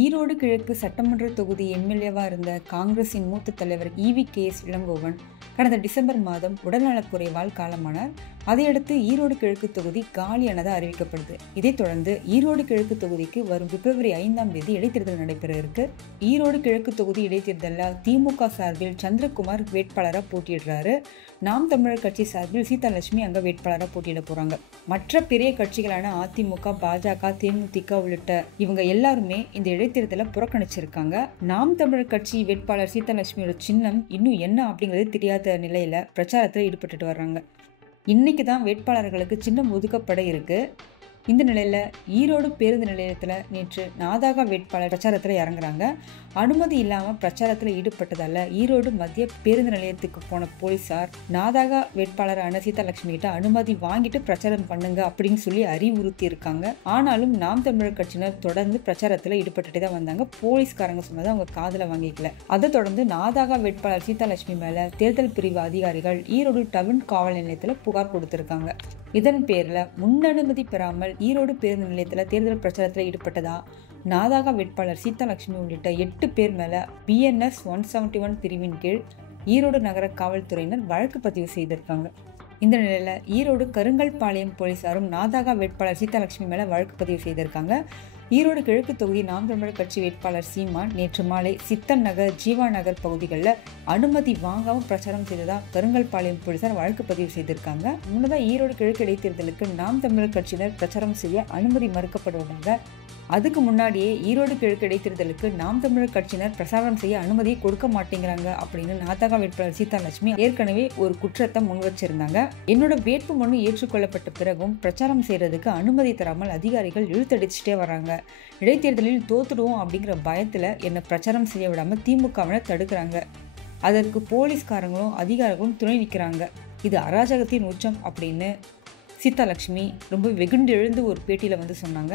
ஈரோடு கிழக்கு சட்டமன்ற தொகுதி எம்எல்ஏவா இருந்த காங்கிரசின் மூத்த தலைவர் EV.K.S. இளங்கோவன் கடந்த டிசம்பர் மாதம் உடல்நலக்குறைவால் காலமானார். அதையடுத்து ஈரோடு கிழக்கு தொகுதி காலியானதாக அறிவிக்கப்படுது. இதைத் தொடர்ந்து ஈரோடு கிழக்கு தொகுதிக்கு வரும் பிப்ரவரி 5ஆம் தேதி இடைத்தேர்தல் நடைபெற இருக்கு. ஈரோடு கிழக்கு தொகுதி இடைத்தேர்தலில் திமுக சார்பில் சந்திரகுமார் வேட்பாளராக போட்டியிடுறாரு. நாம் தமிழர் கட்சி சார்பில் சீதாலட்சுமி அங்கே வேட்பாளராக போட்டியிட போறாங்க. மற்ற பெரிய கட்சிகளான அதிமுக, பாஜக, தேமுதிக உள்ளிட்ட இவங்க எல்லாருமே இந்த இடைத்தேர்தலை புறக்கணிச்சிருக்காங்க. நாம் தமிழர் கட்சி வேட்பாளர் சீதாலட்சுமியோட சின்னம் இன்னும் என்ன அப்படிங்கிறது தெரியாத நிலையில பிரச்சாரத்தில் ஈடுபட்டு வர்றாங்க. இன்னைக்கு தான் வேட்பாளர்களுக்கு சின்னம் ஒதுக்கப்பட இருக்கு. இந்த நிலையில ஈரோடு பேருந்து நிலையத்தில் நேற்று நாதாக வேட்பாளர் பிரச்சாரத்தில் இறங்குறாங்க. அனுமதி இல்லாமல் பிரச்சாரத்தில் ஈடுபட்டதால ஈரோடு மத்திய பேருந்து நிலையத்துக்கு போன போலீசார் நாதாக வேட்பாளரான சீதாலட்சுமி கிட்ட அனுமதி வாங்கிட்டு பிரச்சாரம் பண்ணுங்க அப்படின்னு சொல்லி அறிவுறுத்தி இருக்காங்க. ஆனாலும் நாம் தமிழர் கட்சியினர் தொடர்ந்து பிரச்சாரத்தில் ஈடுபட்டுட்டே தான் வந்தாங்க. போலீஸ்காரங்க சொன்னதை அவங்க காதுல வாங்கிக்கல. அதை தொடர்ந்து நாதாக வேட்பாளர் சீதாலட்சுமி மேல தேர்தல் பிரிவு அதிகாரிகள் ஈரோடு டவுன் காவல் நிலையத்தில் புகார் கொடுத்திருக்காங்க. இதன் பேர்ல முன்னனுமதி பெறாமல் ஈரோடு பேருந்து நிலையத்தில் தேர்தல் பிரச்சாரத்தில் ஈடுபட்டதா நாதாக வேட்பாளர் சீதாலட்சுமி உள்ளிட்ட 8 பேர் மேல BNS 171 பிரிவின் கீழ் ஈரோடு நகர காவல்துறையினர் வழக்கு பதிவு செய்திருக்காங்க. இந்த நிலையில ஈரோடு கருங்கல்பாளையம் போலீசாரும் நாதாக வேட்பாளர் சீதாலட்சுமி மேல வழக்கு பதிவு செய்திருக்காங்க. ஈரோடு கிழக்கு தொகுதி நாம் தமிழர் கட்சி வேட்பாளர் சீமான் நேற்று மாலை சித்தன் நகர், ஜீவா நகர் பகுதிகளில் அனுமதி வாங்காமல் பிரச்சாரம் செய்ததா கருங்கல்பாளையம் போலீசார் வழக்கு பதிவு செய்திருக்காங்க. முன்னதாக ஈரோடு கிழக்கு இடைத்தேர்தலுக்கு நாம் தமிழர் கட்சியினர் பிரச்சாரம் செய்ய அனுமதி மறுக்கப்படுவதாக அதுக்கு முன்னாடியே ஈரோடு கிழக்கு இடைத்தேர்தலுக்கு நாம் தமிழர் கட்சியினர் பிரச்சாரம் செய்ய அனுமதியை கொடுக்க மாட்டேங்கிறாங்க அப்படின்னு நாதாக வேட்பாளர் சீதாலட்சுமி ஏற்கனவே ஒரு குற்றத்தை முன் வச்சிருந்தாங்க. என்னோட வேட்பு மனு ஏற்றுக்கொள்ளப்பட்ட பிறகும் பிரச்சாரம் செய்யறதுக்கு அனுமதி தராமல் அதிகாரிகள் இழுத்தடிச்சுட்டே வராங்க. இடைத்தேர்தலில் தோத்துடுவோம் அப்படிங்கிற பயத்துல என்னை பிரச்சாரம் செய்ய விடாம திமுகவினர் தடுக்கிறாங்க. அதற்கு போலீஸ்காரங்களும் அதிகாரிகளும் துணை நிற்கிறாங்க. இது அராஜகத்தின் உச்சம் அப்படின்னு சீதாலட்சுமி ரொம்ப வெகுண்டு எழுந்து ஒரு பேட்டியில சொன்னாங்க.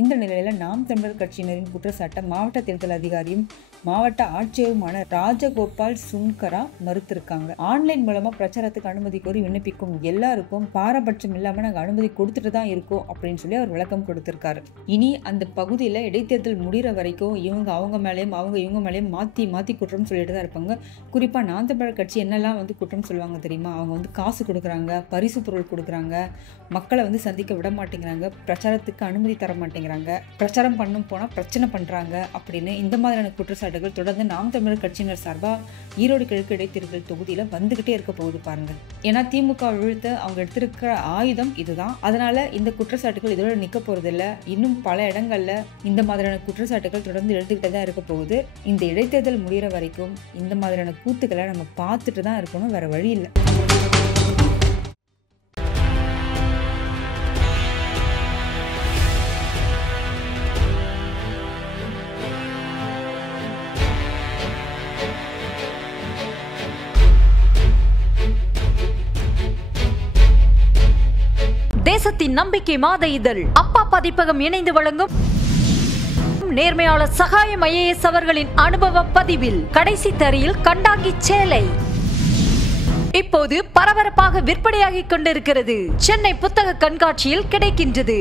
இந்த நிலையில நாம் தமிழர் கட்சியினரின் குற்றச்சாட்டை மாவட்ட தேர்தல் அதிகாரியும் மாவட்ட ஆட்சியருமான ராஜகோபால் சுன்கரா மறுத்திருக்காங்க. ஆன்லைன் மூலமா பிரச்சாரத்துக்கு அனுமதி கோரி விண்ணப்பிக்கும் எல்லாருக்கும் பாரபட்சம் இல்லாம நாங்கள் அனுமதி கொடுத்துட்டு தான் இருக்கோம் அப்படின்னு சொல்லி அவர் விளக்கம் கொடுத்திருக்காரு. இனி அந்த பகுதியில இடைத்தேர்தல் முடிகிற வரைக்கும் அவங்க மேலேயும் இவங்க மேலேயும் மாத்தி குற்றம் சொல்லிட்டு தான் இருப்பாங்க. குறிப்பா நாம் தமிழர் கட்சி என்னெல்லாம் குற்றம் சொல்லுவாங்க தெரியுமா? அவங்க காசு கொடுக்குறாங்க, பரிசு பொருள் கொடுக்குறாங்க, மக்களை சந்திக்க விட மாட்டேங்கிறாங்க, பிரச்சாரத்துக்கு அனுமதி தர மாட்டேங்கிறாங்க, பிரச்சாரம் பண்ணும் போனா பிரச்சனை பண்றாங்க அப்படின்னு இந்த மாதிரியான குற்றச்சாட்டுகள் தொடர்ந்து நாம் தமிழர் கட்சியினர் சார்பா ஈரோடு கிழக்கு இடைத்தேர்தல் தொகுதியில வந்துகிட்டே இருக்க போகுது பாருங்க. ஏன்னா திமுக விழுத்த அவங்க எடுத்திருக்கிற ஆயுதம் இதுதான். அதனால இந்த குற்றச்சாட்டுகள் இதோட நிக்க போறது இல்ல. இன்னும் பல இடங்கள்ல இந்த மாதிரியான குற்றச்சாட்டுகள் தொடர்ந்து எடுத்துக்கிட்டே தான் இருக்க போகுது. இந்த இடைத்தேர்தல் முடிகிற வரைக்கும் இந்த மாதிரியான கூத்துக்களை நம்ம பார்த்துட்டு தான் இருக்கணும், வேற வழி இல்லை. தேசத்தின் நம்பிக்கை மாத இதழ் அப்பா பதிப்பகம் இணைந்து வழங்கும் நேர்மையாளர் சகாயம் IAS அவர்களின் அனுபவ பதிவில் கடைசி தரியில் கண்டாங்கி சேலை இப்போது பரபரப்பாக விற்பனையாகிக் கொண்டிருக்கிறது. சென்னை புத்தக கண்காட்சியில் கிடைக்கின்றது.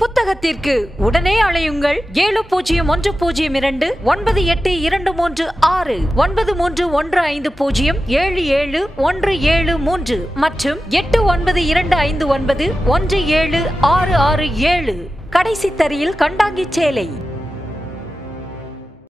புத்தகத்திற்கு உடனே அழையுங்கள் 701002 9823 9315 77173 மற்றும் 8925917667. கடைசி தரியில் கண்டாங்கி சேலை.